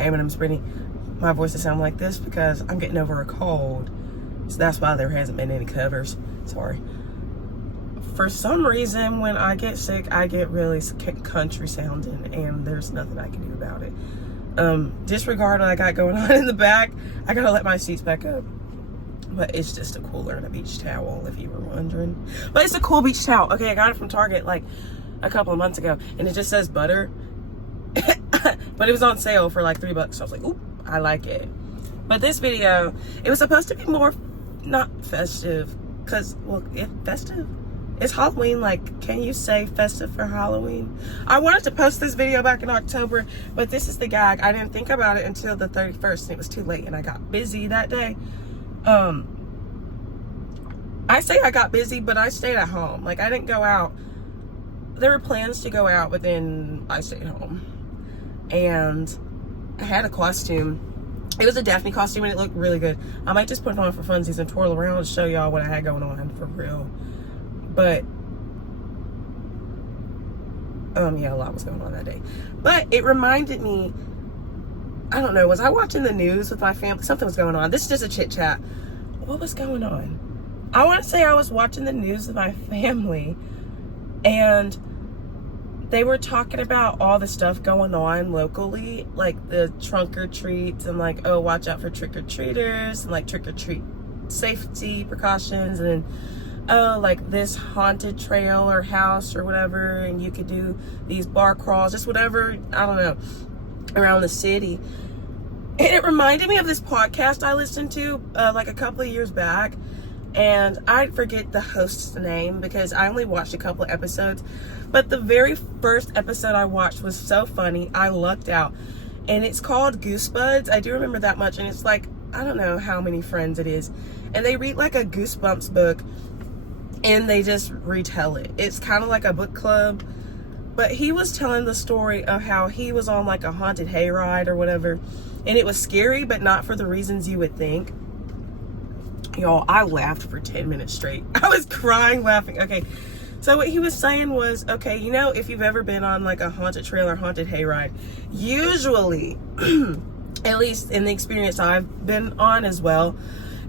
Hey, my name's Brittany. My voice is sounding like this because I'm getting over a cold. So that's why there hasn't been any covers. Sorry. For some reason, when I get sick, I get really country sounding, and there's nothing I can do about it. Disregard what I got going on in the back. I gotta let my seats back up. But it's just a cooler and a beach towel, if you were wondering. But it's a cool beach towel. Okay, I got it from Target like a couple of months ago, and it just says butter. But it was on sale for like $3. So I was like, ooh, I like it. But this video, it was supposed to be more not festive, because, well, festive? It's Halloween. Like, can you say festive for Halloween? I wanted to post this video back in October, but this is the gag. I didn't think about it until the 31st, and it was too late, and I got busy that day. I say I got busy, but I stayed at home. Like, I didn't go out. There were plans to go out, but then I stayed home. And I had a costume. It was a Daphne costume, and it looked really good. I might just put it on for funsies and twirl around and show y'all what I had going on for real. But yeah, a lot was going on that day. But it reminded me, I don't know, was I watching the news with my family? Something was going on. This is just a chit chat. What was going on? I want to say I was watching the news with my family, and they were talking about all the stuff going on locally, like the trunk or treats, and like, oh, watch out for trick-or-treaters, and like trick-or-treat safety precautions, and oh, like this haunted trail or house or whatever, and you could do these bar crawls, just whatever, I don't know, around the city. And it reminded me of this podcast I listened to like a couple of years back, and I forget the host's name because I only watched a couple of episodes, but the very first episode I watched was so funny, I lucked out. And it's called Goosebuds. I do remember that much, and it's like, I don't know how many friends it is, and they read like a Goosebumps book, and they just retell it. It's kind of like a book club. But he was telling the story of how he was on like a haunted hayride or whatever, and it was scary, but not for the reasons you would think. Y'all, I laughed for 10 minutes straight. I was crying laughing. Okay, so what he was saying was, okay, you know, if you've ever been on like a haunted trail or haunted hayride, usually, at least in the experience I've been on as well,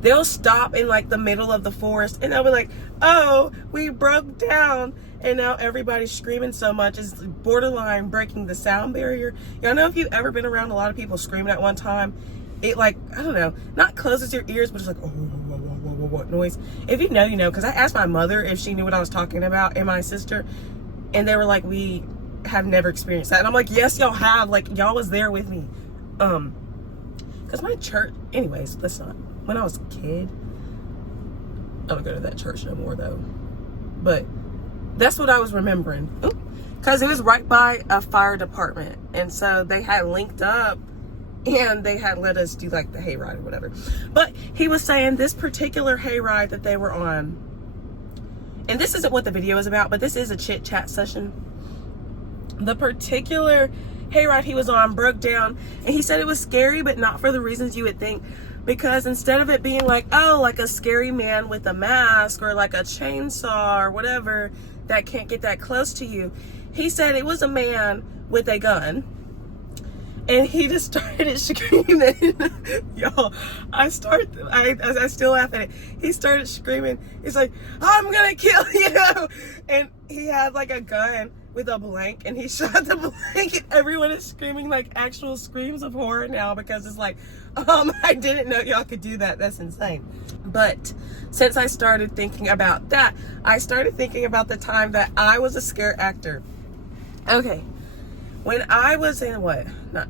they'll stop in like the middle of the forest, and they'll be like, oh, we broke down, and now everybody's screaming so much it's borderline breaking the sound barrier. Y'all know, if you've ever been around a lot of people screaming at one time, it, like, I don't know, not closes your ears, but it's like, oh, what noise. If you know, you know, because I asked my mother if she knew what I was talking about, and my sister, and they were like, we have never experienced that. And I'm like, yes, y'all have. Like, y'all was there with me. Because my church, anyways, let's not. When I was a kid, I don't go to that church no more though, but that's what I was remembering, because it was right by a fire department, and so they had linked up, and they had let us do like the hayride or whatever. But he was saying this particular hayride that they were on, and this isn't what the video is about, but this is a chit chat session. The particular hayride he was on broke down, and he said it was scary, but not for the reasons you would think. Because instead of it being like, oh, like a scary man with a mask or like a chainsaw or whatever that can't get that close to you, he said it was a man with a gun. And he just started screaming. Y'all, I still laugh at it. He started screaming. He's like, I'm gonna kill you. And he had like a gun with a blank, and he shot the blank, and everyone is screaming like actual screams of horror now, because it's like, I didn't know y'all could do that. That's insane. But since I started thinking about that, I started thinking about the time that I was a scare actor. Okay, when I was in not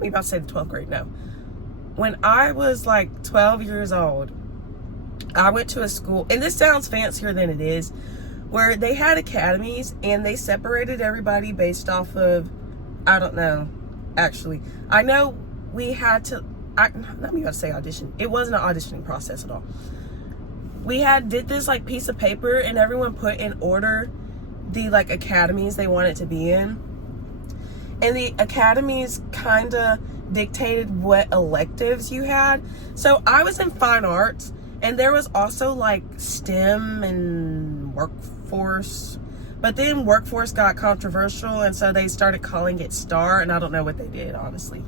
me about to say the 12th grade, no. When I was like 12 years old, I went to a school, and this sounds fancier than it is, where they had academies, and they separated everybody based off of, I don't know, actually. I know we had to, not me about to say audition. It wasn't an auditioning process at all. We did this like piece of paper, and everyone put in order the like academies they wanted to be in. And the academies kind of dictated what electives you had. So I was in fine arts, and there was also like STEM and workforce, But then workforce got controversial, and so they started calling it STAR, and I don't know what they did, honestly.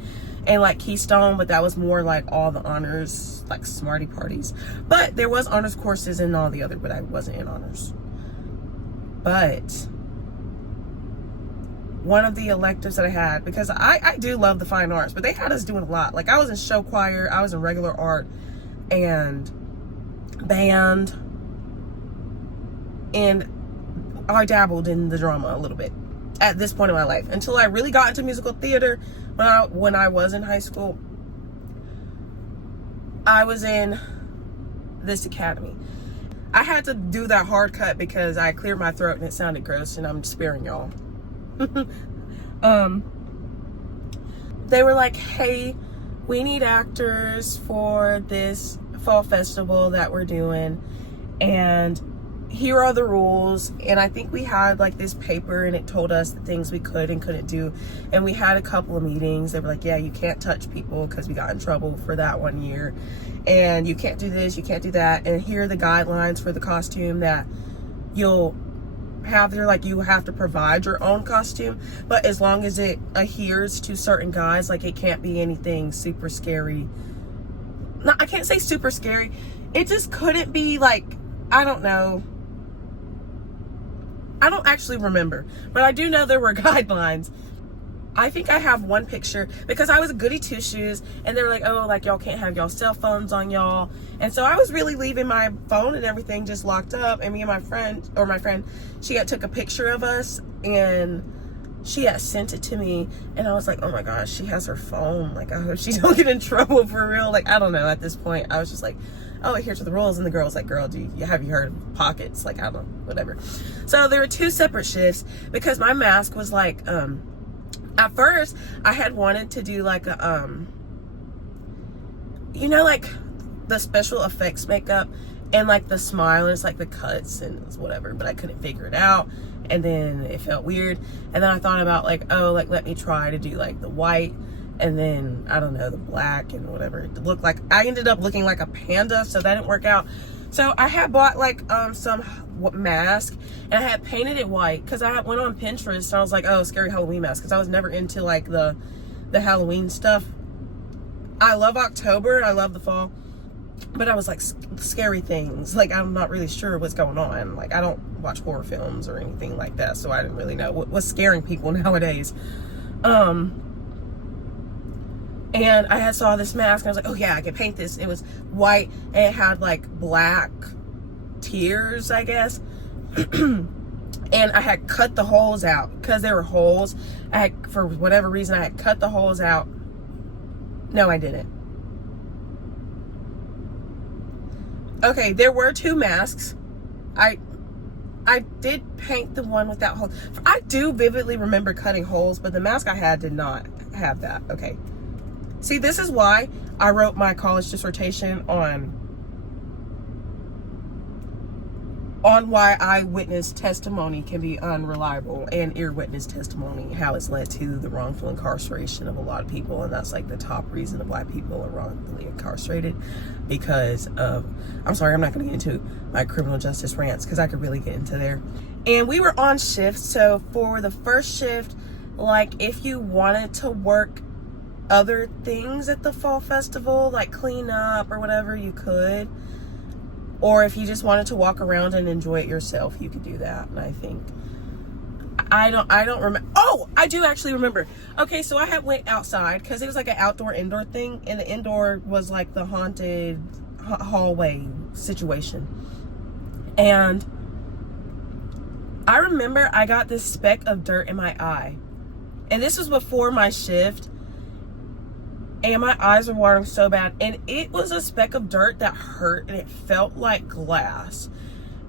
And like Keystone, but that was more like all the honors, like smarty parties. But there was honors courses and all the other, but I wasn't in honors. But one of the electives that I had, because I do love the fine arts, but they had us doing a lot. Like I was in show choir, I was in regular art and band, and I dabbled in the drama a little bit at this point in my life, until I really got into musical theater. When I was in high school, I was in this academy. I had to do that hard cut because I cleared my throat and it sounded gross, and I'm sparing y'all. They were like, hey, we need actors for this fall festival that we're doing, and here are the rules. And I think we had like this paper, and it told us the things we could and couldn't do. And we had a couple of meetings. They were like, yeah, you can't touch people, because we got in trouble for that one year, and you can't do this, you can't do that, and here are the guidelines for the costume that you'll have. They're like, you have to provide your own costume, but as long as it adheres to certain guys, like it can't be anything super scary. No, I can't say super scary, it just couldn't be like, I don't know, I don't actually remember, but I do know there were guidelines. I think I have one picture, because I was a goody two shoes, and they were like, oh, like y'all can't have y'all cell phones on y'all. And so I was really leaving my phone and everything just locked up. And me and my friend, she had took a picture of us, and she had sent it to me, and I was like, oh my gosh, she has her phone. Like, I hope she don't get in trouble for real. Like, I don't know. At this point, I was just like, oh, here's the rules. And the girl was like, girl, have you heard of pockets? Like, I don't know, whatever. So there were two separate shifts, because my mask was like, at first I had wanted to do like a, you know, like the special effects makeup and like the smile, and it's like the cuts and it's whatever, but I couldn't figure it out. And then it felt weird. And then I thought about like, oh, like let me try to do like the white, and then I don't know, the black and whatever it looked like. I ended up looking like a panda, so that didn't work out. So I had bought like some mask, and I had painted it white, because I went on Pinterest and I was like, oh, scary Halloween mask, because I was never into like the Halloween stuff. I love October, I love the fall, but I was like, scary things, like I'm not really sure what's going on. Like I don't watch horror films or anything like that, so I didn't really know what was scaring people nowadays. And I had saw this mask, and I was like, oh yeah, I can paint this. It was white, and it had like black tears, I guess. And I had cut the holes out, because there were holes. I had, for whatever reason, I had cut the holes out. No, I didn't. Okay, there were two masks. I did paint the one without holes. I do vividly remember cutting holes, but the mask I had did not have that. Okay. See, this is why I wrote my college dissertation on why eyewitness testimony can be unreliable, and ear witness testimony, how it's led to the wrongful incarceration of a lot of people. And that's like the top reason of why people are wrongfully incarcerated, because of, I'm sorry, I'm not going to get into my criminal justice rants, because I could really get into there. And we were on shift. So for the first shift, like if you wanted to work other things at the fall festival, like clean up or whatever, you could. Or if you just wanted to walk around and enjoy it yourself, you could do that. And I think, I don't remember. Oh, I do actually remember. Okay, so I went outside, because it was like an outdoor indoor thing, and the indoor was like the haunted hallway situation. And I remember I got this speck of dirt in my eye, and this was before my shift. And my eyes were watering so bad, and it was a speck of dirt that hurt, and it felt like glass.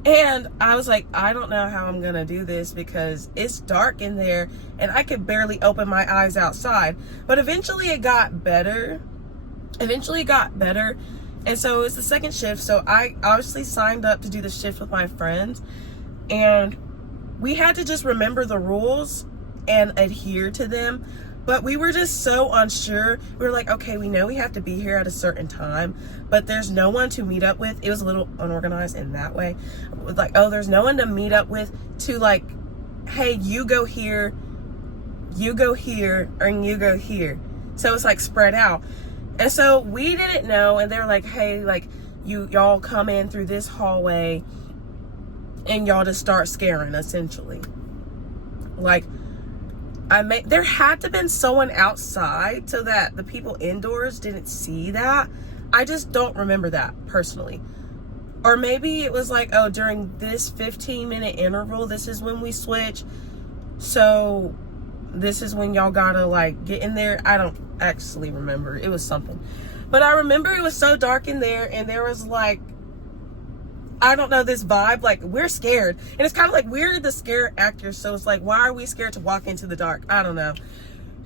And I was like, I don't know how I'm gonna do this, because it's dark in there and I could barely open my eyes outside. But eventually it got better. And so it's the second shift, so I obviously signed up to do the shift with my friends, and we had to just remember the rules and adhere to them. But we were just so unsure. We were like, okay, we know we have to be here at a certain time, but there's no one to meet up with. It was a little unorganized in that way. Like, oh, there's no one to meet up with to like hey, you go here, and you go here. So it's like spread out. And so we didn't know, and they're like, hey, like, y'all come in through this hallway and y'all just start scaring, essentially. Like, there had to have been someone outside so that the people indoors didn't see that. I just don't remember that personally. Or maybe it was like, oh, during this 15-minute interval, this is when we switch. So this is when y'all gotta like get in there. I don't actually remember. It was something. But I remember it was so dark in there, and there was like, I don't know, this vibe, like we're scared. And it's kind of like we're the scare actors. So it's like, why are we scared to walk into the dark? I don't know.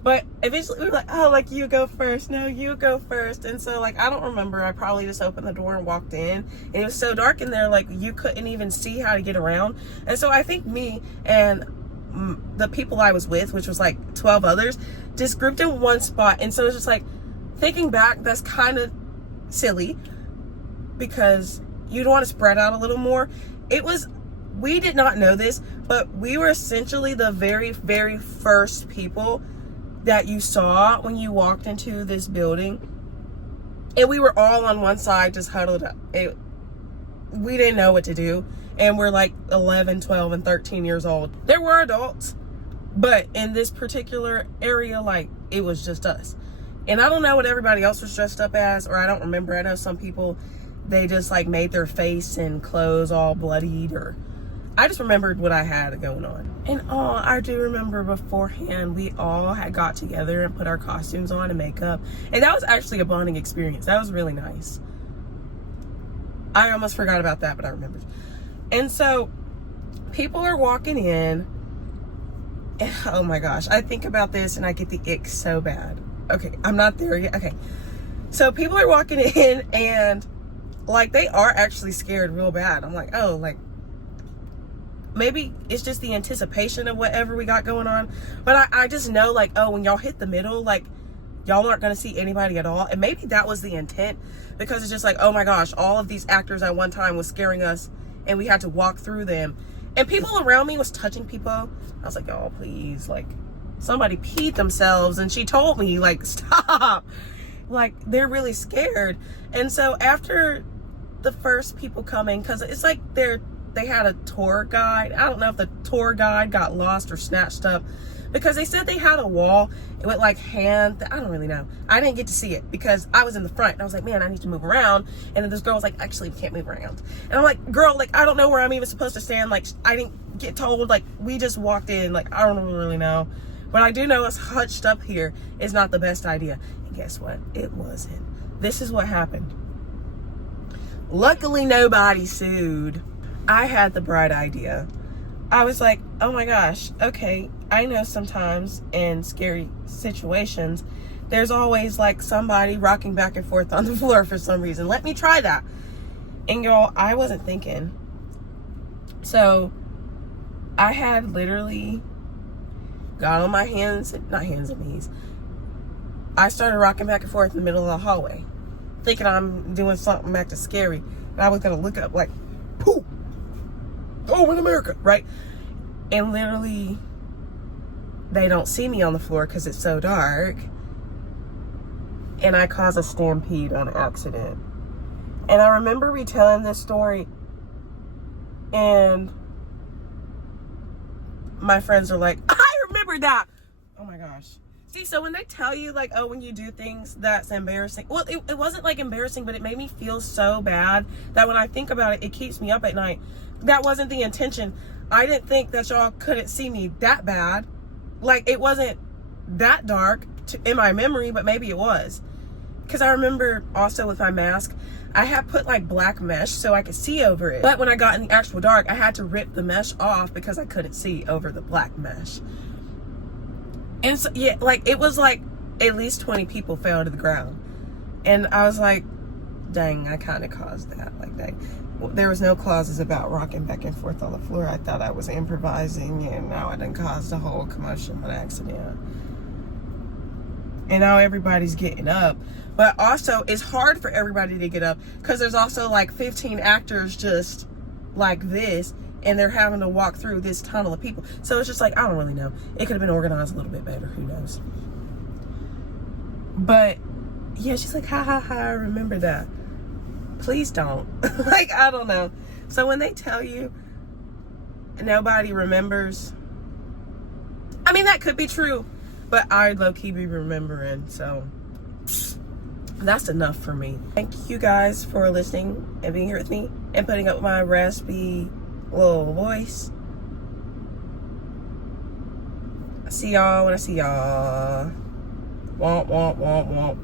But eventually we were like, oh, like, you go first. No, you go first. And so like, I don't remember. I probably just opened the door and walked in. And it was so dark in there, like you couldn't even see how to get around. And so I think me and the people I was with, which was like 12 others, just grouped in one spot. And so it's just like, thinking back, that's kind of silly because you'd want to spread out a little more. We did not know this, but we were essentially the very, very first people that you saw when you walked into this building. And we were all on one side, just huddled up. We didn't know what to do. And we're like 11, 12, and 13 years old. There were adults, but in this particular area, like, it was just us. And I don't know what everybody else was dressed up as, or I don't remember. I know some people, they just like made their face and clothes all bloodied, or I just remembered what I had going on. And I do remember beforehand, we all had got together and put our costumes on and makeup. And that was actually a bonding experience. That was really nice. I almost forgot about that, but I remembered. And so people are walking in. And, oh my gosh, I think about this and I get the ick so bad. Okay, I'm not there yet. Okay. So people are walking in and like they are actually scared real bad. I'm like, oh, like maybe it's just the anticipation of whatever we got going on. But I just know, like, oh, when y'all hit the middle, like, y'all aren't going to see anybody at all. And maybe that was the intent, because it's just like, oh my gosh, all of these actors at one time was scaring us and we had to walk through them. And people around me was touching people. I was like, oh, please, like, somebody peed themselves. And she told me, like, stop. Like, they're really scared. And so after the first people coming, because it's like they had a tour guide. I don't know if the tour guide got lost or snatched up, because they said they had a wall. It went like I don't really know. I didn't get to see it because I was in the front and I was like, man, I need to move around. And then this girl was like, actually, we can't move around. And I'm like, girl, like, I don't know where I'm even supposed to stand. Like, I didn't get told. Like, we just walked in. Like, I don't really know. But I do know us hunched up here is not the best idea. And guess what? It wasn't. This is what happened. Luckily, nobody sued. I had the bright idea. I was like, oh my gosh, okay, I know sometimes in scary situations, there's always like somebody rocking back and forth on the floor for some reason. Let me try that. And y'all, I wasn't thinking. So I had literally got on my not hands and knees. I started rocking back and forth in the middle of the hallway, thinking I'm doing something back to scary. And I was gonna look up like, pooh. Oh, in America, right? And literally, they don't see me on the floor because it's so dark. And I cause a stampede on accident. And I remember retelling this story, and my friends are like, I remember that. Oh my gosh. See, so when they tell you, like, oh, when you do things that's embarrassing, well, it wasn't like embarrassing, but it made me feel so bad that when I think about it, it keeps me up at night. That wasn't the intention. I didn't think that y'all couldn't see me that bad. Like, it wasn't that dark in my memory, but maybe it was. Because I remember also with my mask, I had put like black mesh so I could see over it. But when I got in the actual dark, I had to rip the mesh off because I couldn't see over the black mesh. And so, yeah, like, it was like at least 20 people fell to the ground. And I was like, dang, I kind of caused that. Like, dang. There was no clauses about rocking back and forth on the floor. I thought I was improvising, and now I done caused a whole commotion by accident. And now everybody's getting up. But also, it's hard for everybody to get up because there's also like 15 actors just like this. and they're having to walk through this tunnel of people. So it's just like, I don't really know. It could have been organized a little bit better. Who knows? But yeah, she's like, ha ha ha, I remember that. Please don't. Like, I don't know. So when they tell you nobody remembers, I mean, that could be true, but I low-key be remembering. So that's enough for me. Thank you guys for listening and being here with me and putting up with my raspy little voice. I see y'all when I see y'all. Womp, womp, womp, womp.